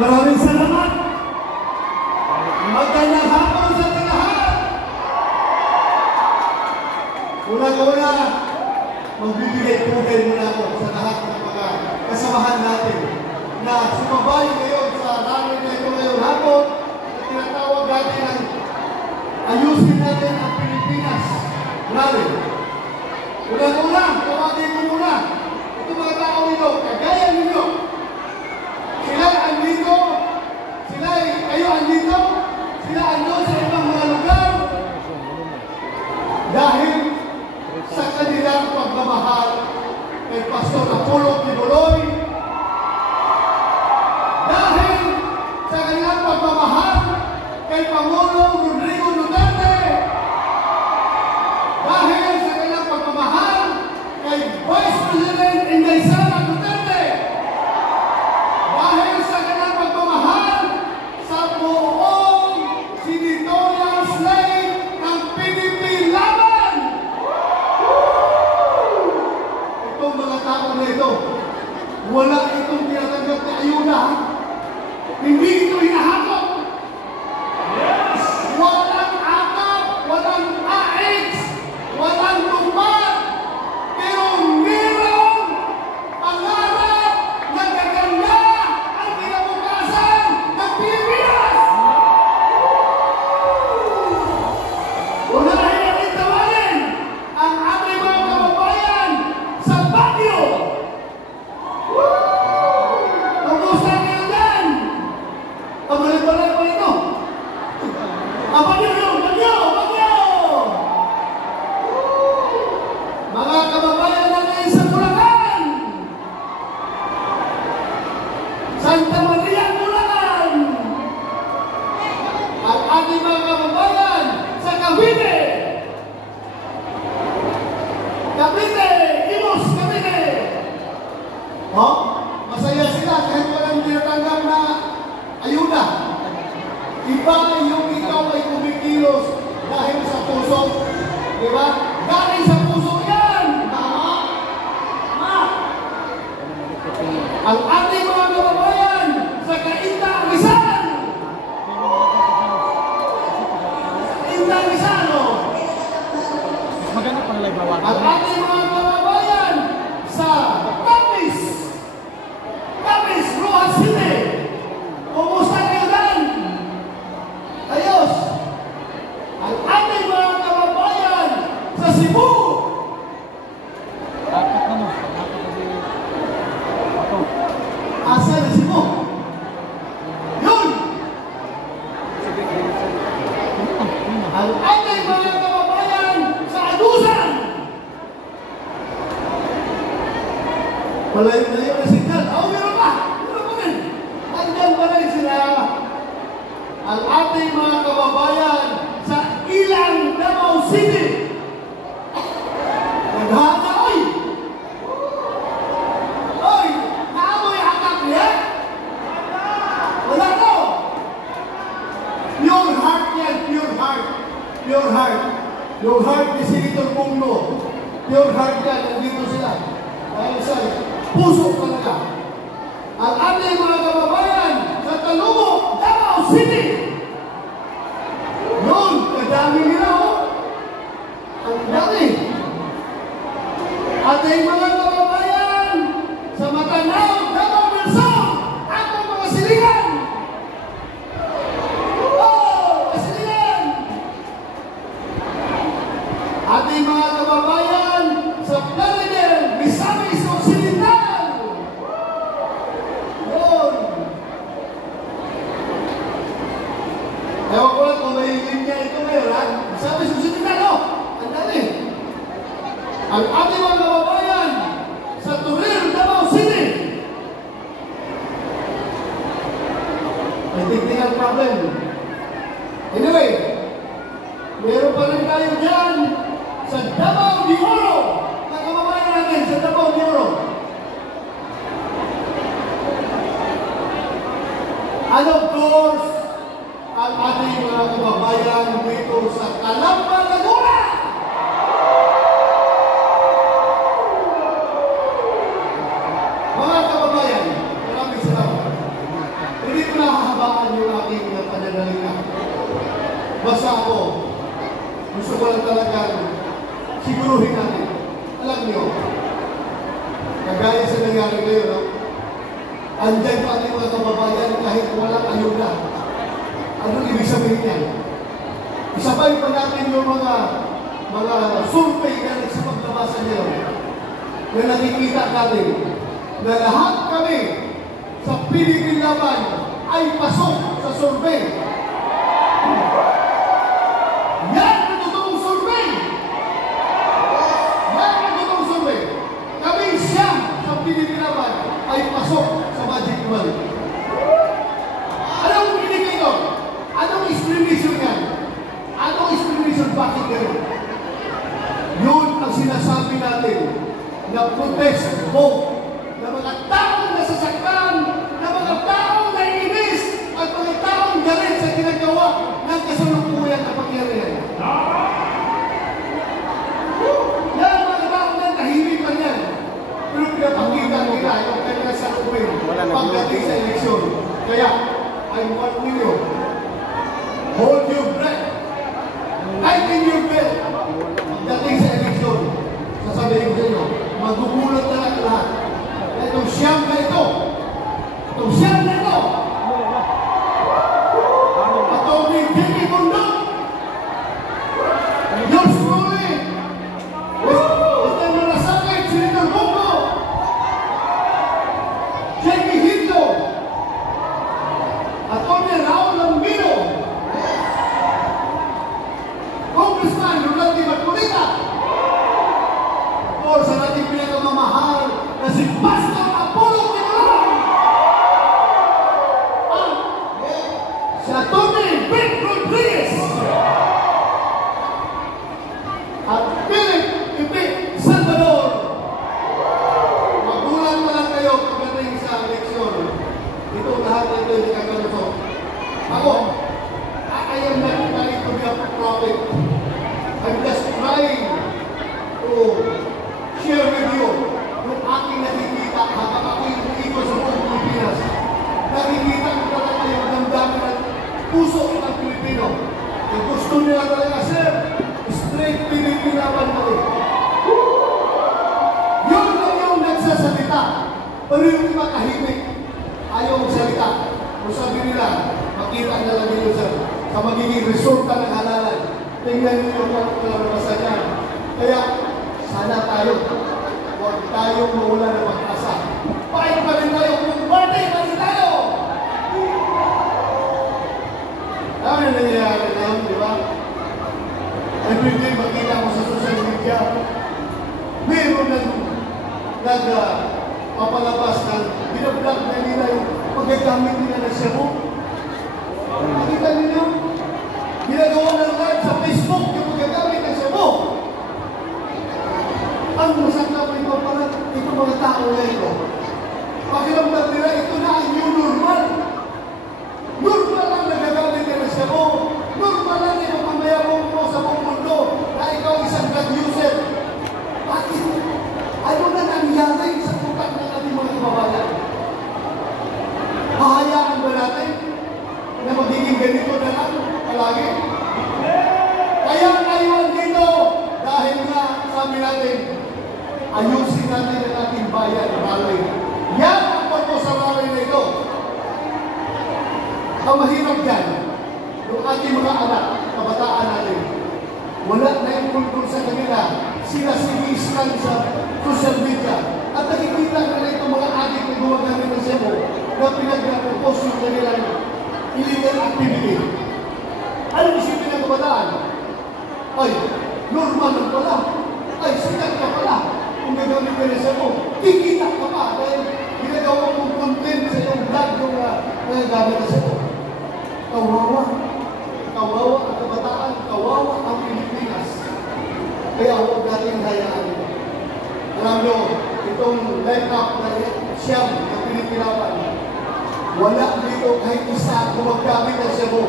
Maraming salamat. Magandang hapon sa lahat. Una-una, magbibigay-pugay muna ako sa lahat ng mga kasamahan natin na sumabay ngayon sa rally na ito ngayong hapon na tinatawag natin ang ayusin natin ang Pilipinas rally. Una-una, tawagin mo muna ito mga tao nito, kagaya ninyo. Sila andito, kayo andito, sila andito sa ibang mga lugar dahil sa kanilang pagmamahal kay Pastor Apollo Kibuloy, dahil sa kanilang pagmamahal kay Pangulong Rodrigo Duterte, dahil sa kanilang pagmamahal kay Vice President Inday Sara Duterte, dahil sa kanilang pagmamahal sa buong senatorial slate ng PDP Laban. Itong mga tao na ito, wala itong tinatanggap na ayuda. Hindi ito hinahakot. Walang akap, walang AX, walang tupad. Pero mayroong pangarap na gaganda ang kinabukasan ng Pilipinas. Unahin natin tawagin ang ating mga kababayan sa Baguio. Kumusta kayo dyan? Pabalik-balik pa ito. Bagyo! Mga kababayan natin sa Bulacan, Santa Maria, Bulacan, at ating mga kababayan sa Cavite, Imus, Cavite. Masaya sila kahit walang tinatanggap na ayuda. Iba yung ikaw ay kumikilos dahil sa puso. Diba? Dahil sa puso yan! Tama? Tama! Ang ating mga kababayan sa Cainta, Rizal! Cainta, Rizal! Maganda pang live bawat. Ang ating mga kababayan sa Capiz, Rojas City! Kumusta kayo dan? Ayos! Ang ating mga kababayan sa Cebu! Dapat na no. Asa na Cebu? Yun! Ang ating mga kababayan sa Adusan! Malayo-layo na signal. Meron pa! Meron pa din! Andyan pa rin sila. Ang ating mga kababayan sa Ilang, Davao City. Naghana, oy! Oy! Naamoy akak niya? Wala to! Pure heart yan, pure heart. Pure heart. Yung heart ni Senator Punglo. Pure heart yan, nandito sila. Dahil sa puso talaga. Ang ating mga kababayan sa Talugog, Davao City. Yun, kadami nila, Ang dami. Ating mga kababayan sa Matanao, Davao Milson, atong mga silingan. Silingan. Ating mga kababayan sa Plaridel, Misamis Occidental. Yun. Ewan ko lang kung may linya ito ngayon, ha? Misamis Occidental, ang dami. Ang ating mga kababayan sa Turir, Davao City. May technical problem. Anyway, meron pa rin tayo dyan sa Davao de Oro. Mga kababayan natin sa Davao de Oro. And of course, ang ating mga kababayan dito sa Caloocan. ako, gusto ko lang talagang siguruhin natin. Alam niyo, kagaya sa nangyari kayo, no? Andyan pa ating mga kababayan kahit walang ayuda. Anong ibig sabihin niyan? Isabay pa natin yung mga survey na nagsapaglabasan niyo na nakikita natin na lahat kami sa Philippine Laban ay pasok sa survey. Yan ang totoong survey! Yan ang totoong survey! Kami siyang sa Philippine Laban ay pasok sa Magic Valley. Anong indikator? Anong explanation yan? Anong explanation? Bakit gano'n? Yun ang sinasabi natin na protest vote na mga taong nasasaktan, na mga taong naiinis, at mga taong galit sa ginagawa ng kasalukuyan na pangyarihan. Yan mga taong na tahimik man yan. Pero pinapakita nila yung kanya sa uwin pagdating sa eleksyon. Kaya, I want you, hold your breath, tighten your belt. Pagdating sa eleksyon, sasabihin ko sa inyo, magugulot na lahat. Itong siyam na ito, Atty. Jimmy Bundok, George Roy, Mr. Malasakit, Senator Bongo, Jamie Hidlo, Atty. Raul Lambino, Congressman Rolando Marcolita, o sa nating pinakamamahal na si Pastor Apollo Tiburon, at si Atty. Vic Rodriguez, at Philip Ibig Salvador. Magulat pa lang kayo pagdating sa eleksyon. Ito lahat ito yung kagaluto. Ako, I am not trying to be a prophet. I'm just trying to share with you yung aking nakikita habang ako yung ikot sa buong Pilipinas. Nakikita ko talaga yung damdamin ng puso ng Pilipino. Yung gusto nila talaga, sir, straight Pilipinapan na rin. Yun lang yung nagsasalita. Pero yung iba kahimik, ayaw magsalita. Kung sabi nila, makita na lang yun, sir, sa magiging resulta ng halalan. Tingnan nyo yung kalabasa niya. Kaya, sana tayo, huwag tayong mawala ng pag-asa. Fight pa rin tayo, party pa rin tayo! Ano yung nangyayari na yun, di ba? Everyday makita mo sa social media, meron nagpapalabas ng binablog na nila yung pagkagamit nila ng shabu. Makita nila, ginagawa ng live sa Facebook yung pagkagamit ng shabu. Ang masakla ko ito para itong mga tao na ito. Pakiramdam nila, ito na ang new normal. Normal lang nagagamit ka ng shabu. Normal lang yung pamayabong mo sa buong mundo na ikaw isang drug user. Bakit? Ano na nangyari sa utak ng ating mga kababayan? Hahayaan ba natin na magiging ganito na lang palagi? Kaya ngayon dito, dahil nga sabi natin, ayusin natin ang ating bayan, rally. Yan ang purpose sa rally na ito. Ang mahirap dyan, yung ating mga anak, kabataan natin, wala na yung kultur sa kanila, sila siniskan sa social media, at nakikita na itong mga adik na gumagamit ng sebo na pinag-propose yung kanilang illegal activity. Ano isipin ng kabataan? Ay, normal lang pala. Ay, sikat ka pala. Kung gagamit ka ng sebo, kikita ka pa dahil ginagawa mong content sa iyong vlog yung nagagamit ng sebo. Kawawa. Kawawa ang kabataan, kawawa ang Pilipinas. Kaya huwag natin hayaan ito. Alam nyo, itong line-up na siyam na Pilipinapan, wala dito kahit isa gumagamit ng sebo.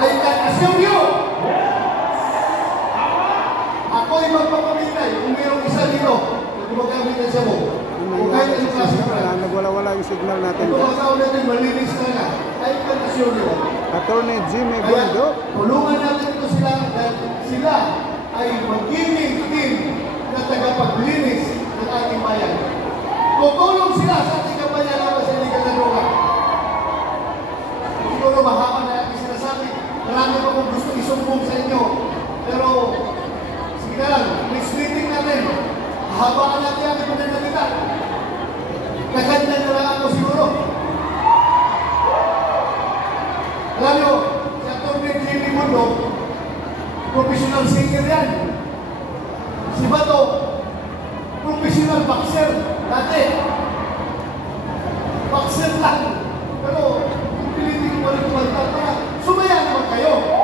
I can assure you! Ako'y magpapamintay kung mayroong isa dito na gumagamit ng sebo. Kung kahit anong klase ka. Nagwala-wala yung signal natin. Ito ang tao natin, malinis na nga. I can assure you. Atty. Jimmy Bundok. Kaya, tulungan natin ito sila dahil sila ay magiging team na tagapaglinis ng ating bayan. Tutulong sila sa ating kampanya laban sa illegal na droga. Siguro mahaba na aking sinasabi. Marami pa kung gusto isumbong sa inyo. Pero, sige na lang, next meeting natin, habaan natin ang pananalita. Kakanda na lang ako siguro. Alam nyo, si Atty. Jimmy Mundo, professional singer yan. Si Bato, professional boxer. Dati, boxer lang. Pero, pilitin ko rin kumanta para sumaya naman kayo.